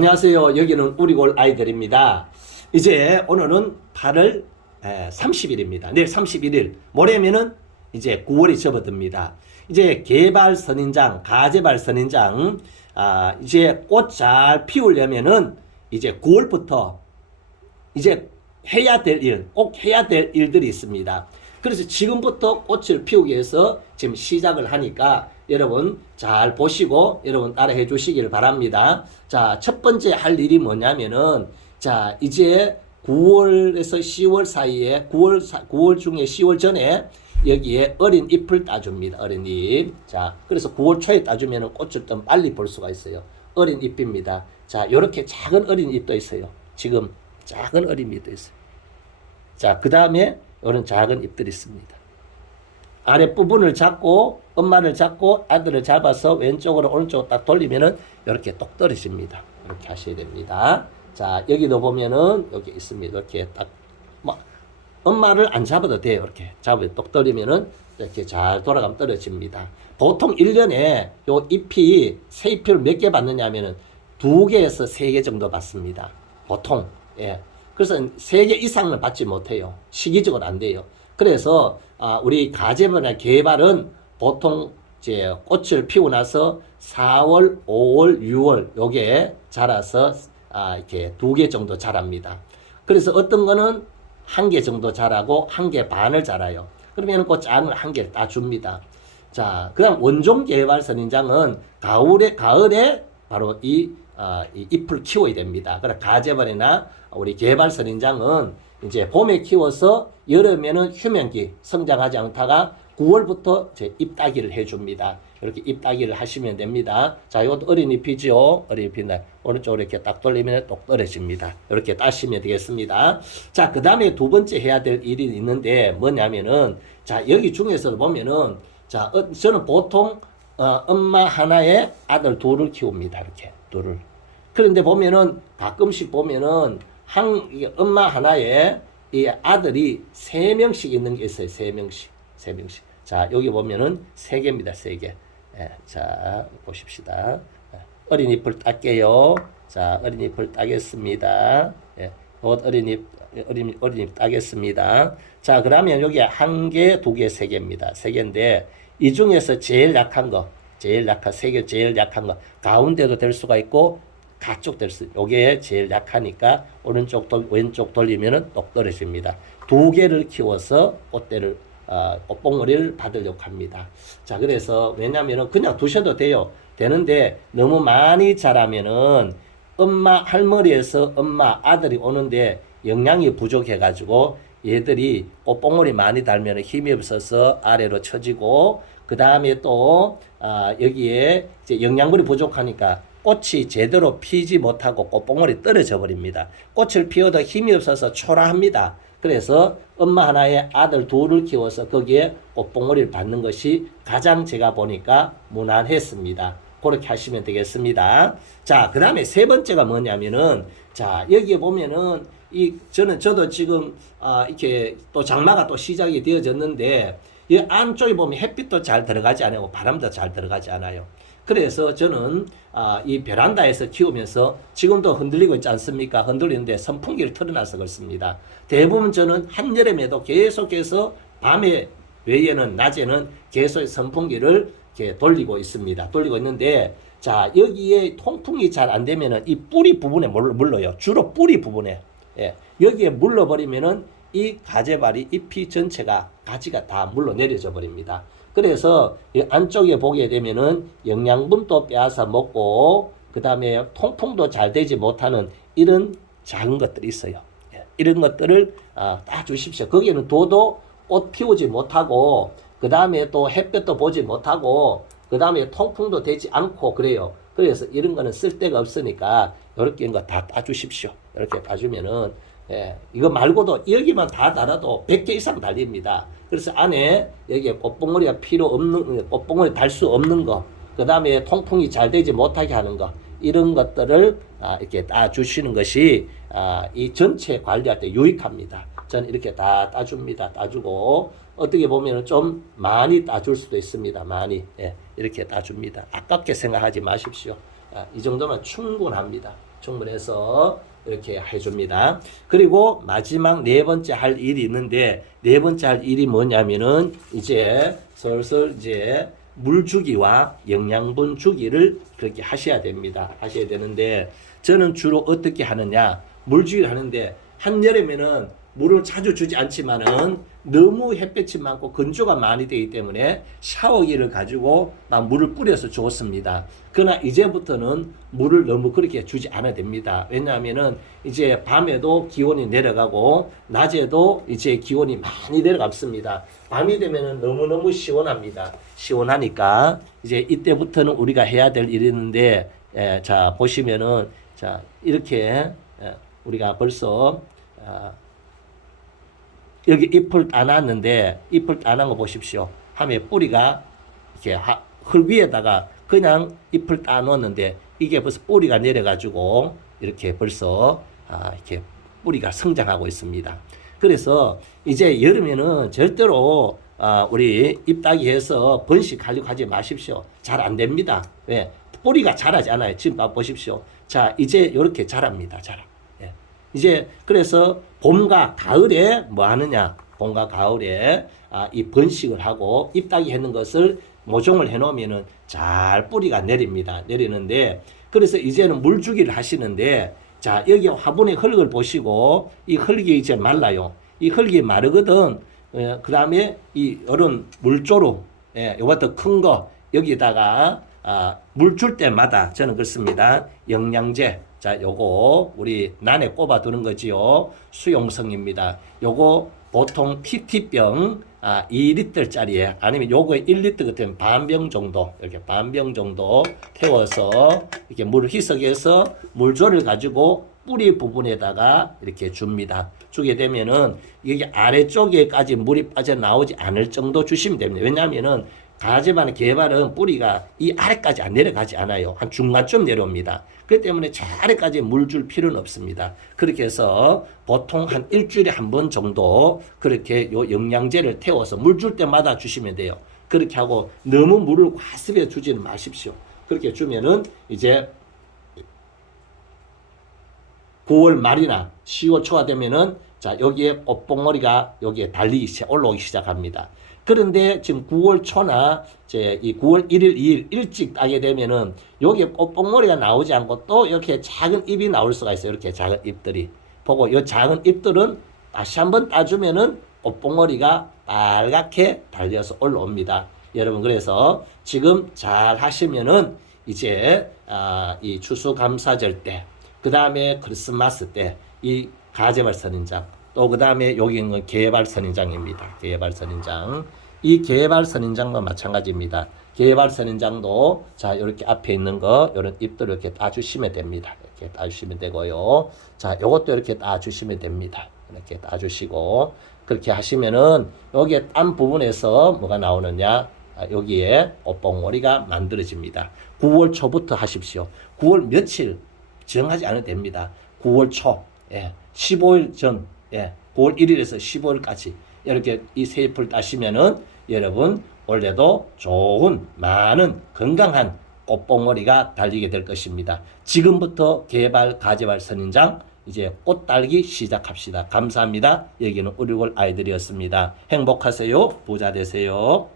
안녕하세요. 여기는 우리골 아이들입니다. 이제 오늘은 8월 30일입니다. 내일 31일. 모레면은 이제 9월이 접어듭니다. 이제 개발 선인장, 가재발 선인장, 이제 꽃 잘 피우려면은 이제 9월부터 이제 해야 될 일, 꼭 해야 될 일들이 있습니다. 그래서 지금부터 꽃을 피우기 위해서 지금 시작을 하니까 여러분 잘 보시고 여러분 따라해 주시길 바랍니다. 자, 첫 번째 할 일이 뭐냐면은 자, 이제 9월에서 10월 사이에 9월 중에 10월 전에 여기에 어린 잎을 따줍니다. 어린 잎. 자, 그래서 9월 초에 따주면 꽃을 좀 빨리 볼 수가 있어요. 어린 잎입니다. 자, 요렇게 작은 어린 잎도 있어요. 지금 작은 어린 잎도 있어요. 자, 그 다음에 이런 작은 잎들이 있습니다. 아랫부분을 잡고 엄마를 잡고 아들을 잡아서 왼쪽으로 오른쪽으로 딱 돌리면은 이렇게 똑 떨어집니다. 이렇게 하셔야 됩니다. 자, 여기도 보면은 여기 있습니다. 이렇게 딱 뭐 엄마를 안 잡아도 돼요. 이렇게 잡으면 똑 떨리면은 이렇게 잘 돌아가면 떨어집니다. 보통 1년에 요 잎이 새 잎을 몇 개 받느냐 하면은 2개에서 3개 정도 받습니다. 보통. 예. 그래서 3개 이상은 받지 못해요. 시기적으로 안 돼요. 그래서 우리 가재발이나 개발은 보통 이제 꽃을 피우고 나서 4월, 5월, 6월 요게 자라서 이렇게 2개 정도 자랍니다. 그래서 어떤 거는 1개 정도 자라고 1개 반을 자라요. 그러면 그 작은 1개를 따줍니다. 자, 그다음 원종 개발 선인장은 가을에 바로 이 잎을 키워야 됩니다. 그래 가재발이나 우리 개발 선인장은 이제 봄에 키워서 여름에는 휴면기 성장하지 않다가 9월부터 이제 잎 따기를 해줍니다. 이렇게 잎 따기를 하시면 됩니다. 자, 이것도 어린 잎이죠. 어린 잎인데 오른쪽으로 이렇게 딱 돌리면 똑 떨어집니다. 이렇게 따시면 되겠습니다. 자, 그 다음에 두 번째 해야 될 일이 있는데 뭐냐면은 자, 여기 중에서 보면은 자, 저는 보통 엄마 하나에 아들 둘을 키웁니다. 이렇게 둘을. 그런데 보면은 가끔씩 보면은 엄마 하나에 이 아들이 3명씩 있는 게 있어요. 3명씩. 자, 여기 보면은 3개입니다. 3개. 예, 자, 보십시다. 어린 잎을 딸게요. 자, 어린 잎을 따겠습니다. 예, 어린 잎 따겠습니다. 자, 그러면 여기 1개, 2개, 3개입니다. 3개인데 이 중에서 제일 약한 거, 3개 제일 약한 거 가운데도 될 수가 있고 가쪽 될 수, 요게 제일 약하니까 오른쪽 왼쪽 돌리면은 똑 떨어집니다. 2개를 키워서 꽃봉오리를 받으려고 합니다. 자, 그래서 왜냐면은 그냥 두셔도 돼요. 되는데 너무 많이 자라면은 엄마 할머니에서 엄마 아들이 오는데 영양이 부족해 가지고 얘들이 꽃봉오리 많이 달면 힘이 없어서 아래로 처지고 그 다음에 또 여기에 이제 영양분이 부족하니까 꽃이 제대로 피지 못하고 꽃봉오리 떨어져 버립니다. 꽃을 피워도 힘이 없어서 초라합니다. 그래서 엄마 하나에 아들 둘을 키워서 거기에 꽃봉오리를 받는 것이 가장 제가 보니까 무난했습니다. 그렇게 하시면 되겠습니다. 자, 그 다음에 세 번째가 뭐냐면은 자, 여기에 보면은 저도 지금 이렇게 또 장마가 또 시작이 되어졌는데 이 안쪽에 보면 햇빛도 잘 들어가지 않고 바람도 잘 들어가지 않아요. 그래서 저는 이 베란다에서 키우면서 지금도 흔들리고 있지 않습니까? 흔들리는데 선풍기를 틀어놔서 그렇습니다. 대부분 저는 한여름에도 계속해서 밤에 외에는 낮에는 계속 선풍기를 이렇게 돌리고 있습니다. 돌리고 있는데 자, 여기에 통풍이 잘 안 되면은 이 뿌리 부분에 물러요. 주로 뿌리 부분에. 예, 여기에 물러버리면은 이 가재발이 잎이 전체가 가지가 다 물러 내려져 버립니다. 그래서 이 안쪽에 보게 되면은 영양분도 빼앗아 먹고 그 다음에 통풍도 잘 되지 못하는 이런 작은 것들이 있어요. 예, 이런 것들을 다 주십시오. 거기에는 도도 꽃 피우지 못하고 그 다음에 또 햇볕도 보지 못하고 그 다음에 통풍도 되지 않고 그래요. 그래서 이런 거는 쓸데가 없으니까 이렇게 거 다 따주십시오. 이렇게 따주면은 예, 이거 말고도 여기만 다 달아도 100개 이상 달립니다. 그래서 안에 여기에 꽃봉오리가 필요 없는, 꽃봉오리 달 수 없는 거, 그 다음에 통풍이 잘 되지 못하게 하는 거, 이런 것들을 이렇게 따주시는 것이 이 전체 관리할 때 유익합니다. 저는 이렇게 다 따줍니다. 따주고, 어떻게 보면 좀 많이 따줄 수도 있습니다. 많이. 예, 이렇게 따줍니다. 아깝게 생각하지 마십시오. 이 정도면 충분합니다. 충분해서 이렇게 해줍니다. 그리고 마지막 네 번째 할 일이 있는데 네 번째 할 일이 뭐냐면은 이제 슬슬 이제 물 주기와 영양분 주기를 그렇게 하셔야 됩니다. 하셔야 되는데 저는 주로 어떻게 하느냐 물 주기를 하는데 한여름에는 물을 자주 주지 않지만은 너무 햇볕이 많고 건조가 많이 되기 때문에 샤워기를 가지고 막 물을 뿌려서 주었습니다. 그러나 이제부터는 물을 너무 그렇게 주지 않아야 됩니다. 왜냐하면은 이제 밤에도 기온이 내려가고 낮에도 이제 기온이 많이 내려갑니다. 밤이 되면은 너무너무 시원합니다. 시원하니까 이제 이때부터는 우리가 해야 될 일이 있는데 자 보시면은 자 이렇게 우리가 벌써 여기 잎을 따놨는데 잎을 따는 거 보십시오. 하면 뿌리가 이렇게 흙 위에다가 그냥 잎을 따놓았는데 이게 벌써 뿌리가 내려가지고 이렇게 벌써 이렇게 뿌리가 성장하고 있습니다. 그래서 이제 여름에는 절대로 우리 잎 따기 해서 번식하려고 하지 마십시오. 잘 안 됩니다. 왜? 뿌리가 자라지 않아요. 지금 보십시오. 자, 이제 이렇게 자랍니다. 자라. 예. 이제 그래서 봄과 가을에 뭐 하느냐? 봄과 가을에 이 번식을 하고 잎 따기 하는 것을 모종을 해놓으면은 잘 뿌리가 내립니다. 내리는데 그래서 이제는 물주기를 하시는데 자 여기 화분의 흙을 보시고 이 흙이 이제 말라요. 이 흙이 마르거든. 그 다음에 이 이런 물조루 요것도 큰 거 여기다가 물 줄 때마다 저는 그렇습니다. 영양제 자 요거 우리 난에 꼽아 두는 거지요. 수용성입니다. 요거 보통 PT병 2리터짜리에 아니면 요거에 1리터 같은 반병 정도 이렇게 반병 정도 태워서 이렇게 물을 희석해서 물조를 가지고 뿌리 부분에다가 이렇게 줍니다. 주게 되면은 이게 아래쪽에까지 물이 빠져나오지 않을 정도 주시면 됩니다. 왜냐하면은 가지만 개발은 뿌리가 이 아래까지 안 내려가지 않아요. 한 중간쯤 내려옵니다. 그렇기 때문에 저 아래까지 물 줄 필요는 없습니다. 그렇게 해서 보통 한 일주일에 한 번 정도 그렇게 요 영양제를 태워서 물 줄 때마다 주시면 돼요. 그렇게 하고 너무 물을 과습해 주지는 마십시오. 그렇게 주면은 이제 9월 말이나 10월 초가 되면은 자 여기에 꽃봉오리가 여기에 올라오기 시작합니다. 그런데 지금 9월 초나 이제 이 9월 1일, 2일 일찍 따게 되면은 여기에 꽃봉오리가 나오지 않고 또 이렇게 작은 잎이 나올 수가 있어요. 이렇게 작은 잎들이. 보고 이 작은 잎들은 다시 한번 따주면은 꽃봉오리가 빨갛게 달려서 올라옵니다. 여러분 그래서 지금 잘 하시면은 이제 이 추수감사절 때, 그 다음에 크리스마스 때 이 가재발 선인장 또 그 다음에 여기는 개발 선인장입니다. 개발 선인장. 이 개발 선인장과 마찬가지입니다. 개발 선인장도 자 이렇게 앞에 있는 거 이런 잎들을 이렇게 따주시면 됩니다. 이렇게 따주시면 되고요. 자 요것도 이렇게 따주시면 됩니다. 이렇게 따주시고 그렇게 하시면은 여기에 딴 부분에서 뭐가 나오느냐? 여기에 꽃봉오리가 만들어집니다. 9월 초부터 하십시오. 9월 며칠 정하지 않아도 됩니다. 9월 초, 15일 전, 9월 1일에서 15일까지 이렇게 이 세 잎을 따시면은 여러분 올해도 좋은 많은 건강한 꽃봉오리가 달리게 될 것입니다. 지금부터 개발 가재발 선인장 이제 꽃 달기 시작합시다. 감사합니다. 여기는 우리골 아이들이었습니다. 행복하세요. 부자 되세요.